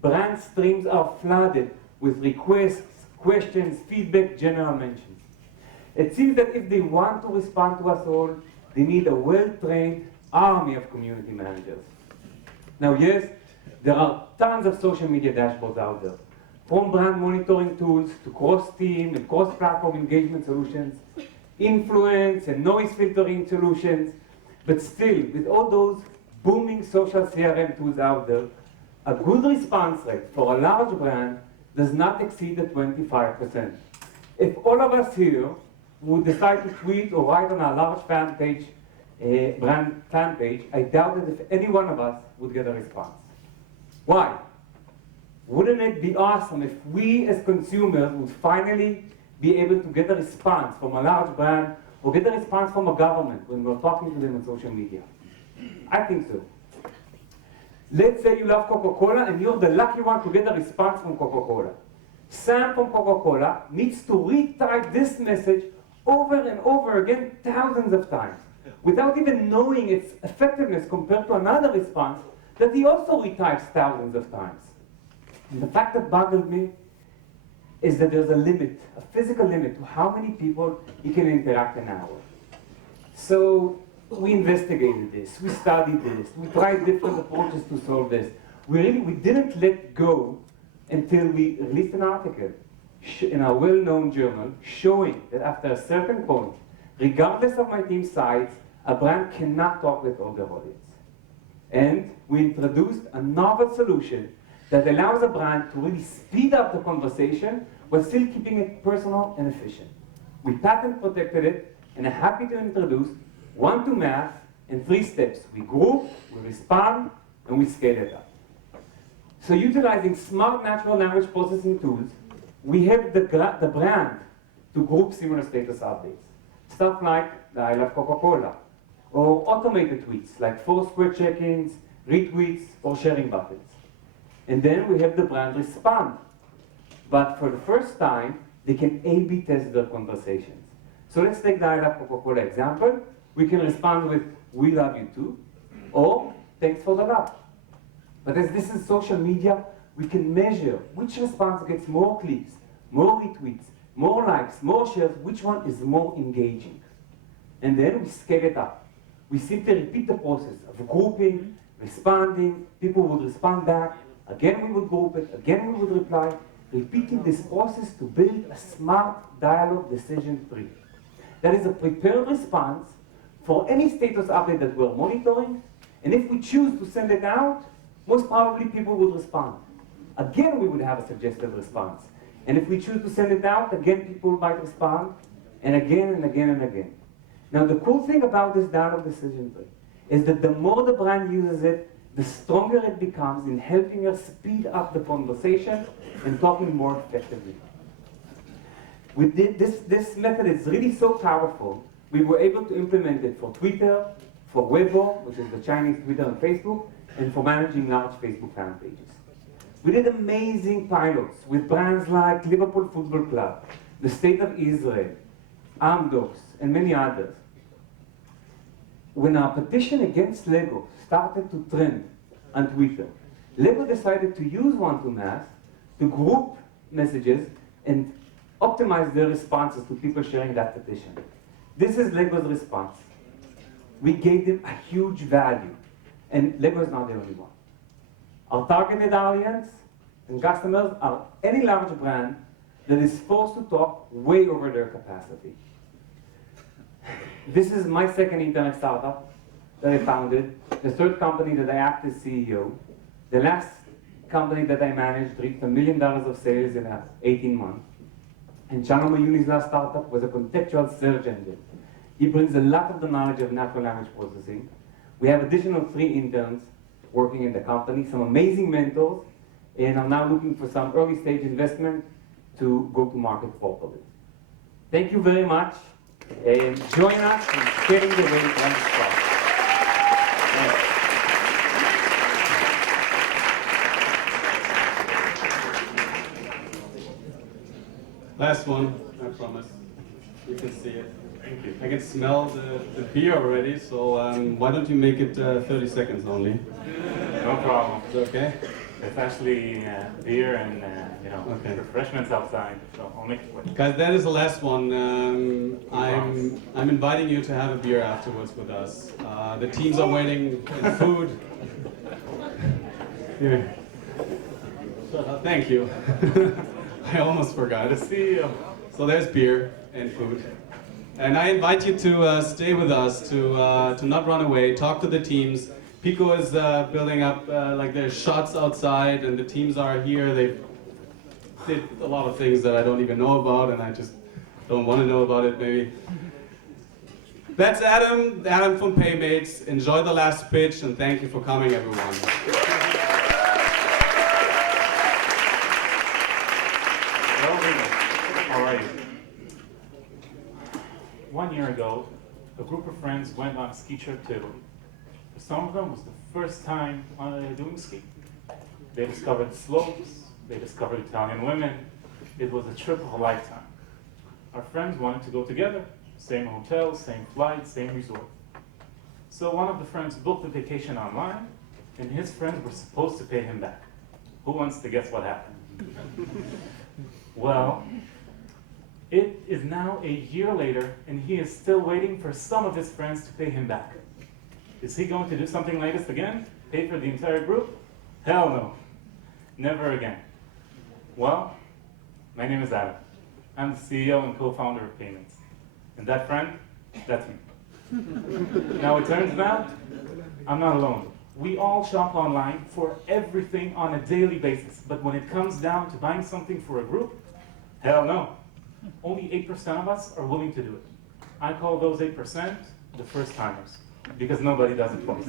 brand streams are flooded with requests, questions, feedback, general mentions. It seems that if they want to respond to us all, they need a well-trained army of community managers. Now, yes, there are tons of social media dashboards out there, from brand monitoring tools to cross-team and cross-platform engagement solutions, influence and noise filtering solutions, but still, with all those booming social CRM tools out there, a good response rate for a large brand does not exceed the 25%. If all of us here would decide to tweet or write on our large fan page, brand fan page, I doubt that if any one of us would get a response. Why? Wouldn't it be awesome if we as consumers would finally be able to get a response from a large brand or get a response from a government when we're talking to them on social media? I think so. Let's say you love Coca-Cola and you're the lucky one to get a response from Coca-Cola. Sam from Coca-Cola needs to retype this message over and over again thousands of times without even knowing its effectiveness compared to another response that he also retypes thousands of times. And the fact that boggled me is that there's a limit, a physical limit to how many people he can interact an hour. So we investigated this, we studied this, we tried different approaches to solve this. We didn't let go until we released an article in a well-known journal showing that after a certain point, regardless of my team's size, a brand cannot talk with all their audience. And we introduced a novel solution that allows a brand to really speed up the conversation while still keeping it personal and efficient. We patent protected it, and I'm happy to introduce 1-2 math in 3 steps. We group, we respond, and we scale it up. So utilizing smart natural language processing tools, we help the brand to group similar status updates. Stuff like the I love Coca-Cola, or automated tweets like Foursquare check-ins, retweets, or sharing buttons. And then we have the brand respond. But for the first time, they can A/B test their conversations. So let's take the I love Coca-Cola example. We can respond with, we love you too, or thanks for the love. But as this is social media, we can measure which response gets more clicks, more retweets, more likes, more shares, which one is more engaging. And then we scale it up. We simply repeat the process of grouping, responding, people would respond back, again we would group it, again we would reply, repeating this process to build a smart dialogue decision tree. That is a prepared response for any status update that we're monitoring, and if we choose to send it out, most probably people will respond. Again, we would have a suggested response. And if we choose to send it out, again, people might respond, and again, and again, and again. Now, the cool thing about this dialogue decision tree is that the more the brand uses it, the stronger it becomes in helping us speed up the conversation and talking more effectively. This method is really so powerful, we were able to implement it for Twitter, for Weibo, which is the Chinese Twitter and Facebook, and for managing large Facebook fan pages. We did amazing pilots with brands like Liverpool Football Club, the State of Israel, Amdocs, and many others. When our petition against Lego started to trend on Twitter, Lego decided to use 1-2 math to group messages and optimize their responses to people sharing that petition. This is Lego's response. We gave them a huge value, and Lego is not the only one. Our targeted audience and customers are any large brand that is forced to talk way over their capacity. This is my second internet startup that I founded, the third company that I act as CEO. The last company that I managed reached $1 million of sales in 18 months. And Shalom Mayuni's last startup was a contextual search engine. He brings a lot of the knowledge of natural language processing. We have additional 3 interns working in the company, some amazing mentors, and are now looking for some early stage investment to go to market properly. Thank you very much, and join us in scaling the way one start. Last one, I promise. You can see it. Thank you. I can smell the beer already, so why don't you make it 30 seconds only? No problem. Is that okay? It's actually beer and Okay. refreshments outside, so I'll make it quick. Guys, that is the last one. I'm inviting you to have a beer afterwards with us. The teams are waiting and food. Here. Thank you. I almost forgot. To see you. So there's beer and food. And I invite you to stay with us, to not run away, talk to the teams. Pico is building up like there's shots outside, and the teams are here. They did a lot of things that I don't even know about, and I just don't want to know about it maybe. That's Adam from PayMates. Enjoy the last pitch, and thank you for coming, everyone. All right. 1 year ago, a group of friends went on a ski trip to Italy. For some of them, it was the first time doing ski. They discovered slopes, they discovered Italian women. It was a trip of a lifetime. Our friends wanted to go together. Same hotel, same flight, same resort. So one of the friends booked the vacation online, and his friends were supposed to pay him back. Who wants to guess what happened? Well, it is now a year later, and he is still waiting for some of his friends to pay him back. Is he going to do something like this again? Pay for the entire group? Hell no. Never again. Well, my name is Adam. I'm the CEO and co-founder of PayMates. And that friend, that's me. Now it turns out, I'm not alone. We all shop online for everything on a daily basis. But when it comes down to buying something for a group, hell no. Only 8% of us are willing to do it. I call those 8% the first timers, because nobody does it twice.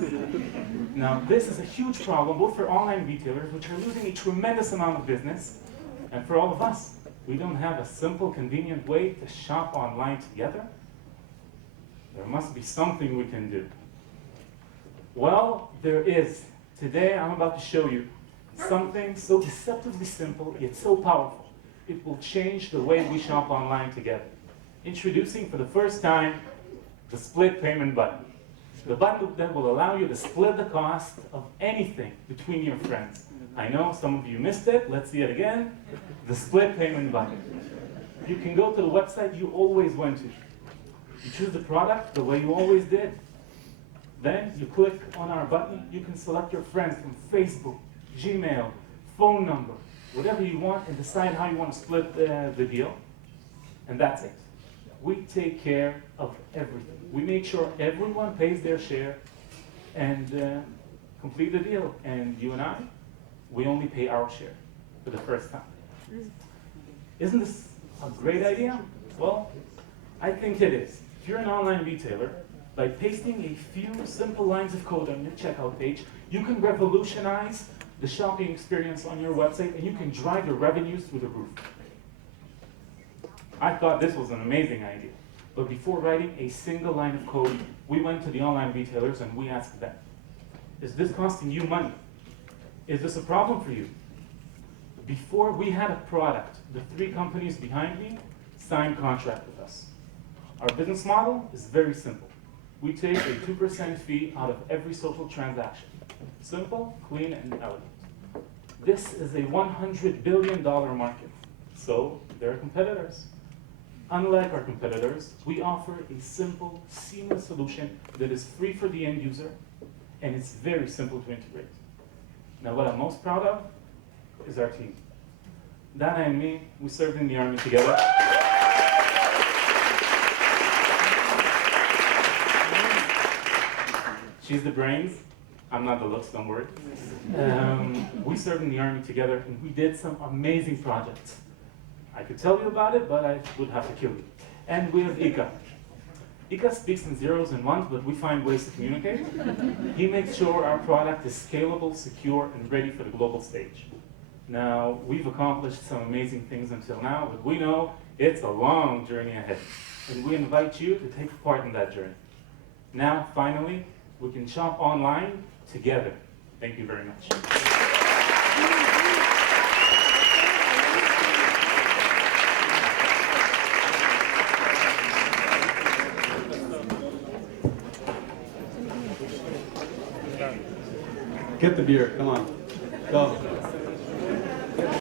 Now, this is a huge problem, both for online retailers, which are losing a tremendous amount of business, and for all of us. We don't have a simple, convenient way to shop online together. There must be something we can do. Well, there is. Today, I'm about to show you something so deceptively simple, yet so powerful. It will change the way we shop online together. Introducing for the first time, the split payment button. The button that will allow you to split the cost of anything between your friends. I know some of you missed it. Let's see it again. The split payment button. You can go to the website you always went to. You choose the product the way you always did. Then you click on our button. You can select your friends from Facebook, Gmail, phone number, whatever you want, and decide how you want to split the deal. And that's it. We take care of everything. We make sure everyone pays their share and complete the deal. And you and I, we only pay our share for the first time. Isn't this a great idea? Well, I think it is. If you're an online retailer, by pasting a few simple lines of code on your checkout page, you can revolutionize the shopping experience on your website, and you can drive your revenues through the roof. I thought this was an amazing idea. But before writing a single line of code, we went to the online retailers and we asked them, is this costing you money? Is this a problem for you? Before we had a product, the 3 companies behind me signed contract with us. Our business model is very simple. We take a 2% fee out of every social transaction. Simple, clean, and elegant. This is a $100 billion market, so they're competitors. Unlike our competitors, we offer a simple, seamless solution that is free for the end user, and it's very simple to integrate. Now, what I'm most proud of is our team. Dana and me, we served in the army together. She's the brains. I'm not the looks, don't worry. We served in the army together, and we did some amazing projects. I could tell you about it, but I would have to kill you. And we have Ika. Ika speaks in zeros and ones, but we find ways to communicate. He makes sure our product is scalable, secure, and ready for the global stage. Now, we've accomplished some amazing things until now, but we know it's a long journey ahead. And we invite you to take part in that journey. Now, finally, we can shop online together. Thank you very much. Get the beer, come on. Go.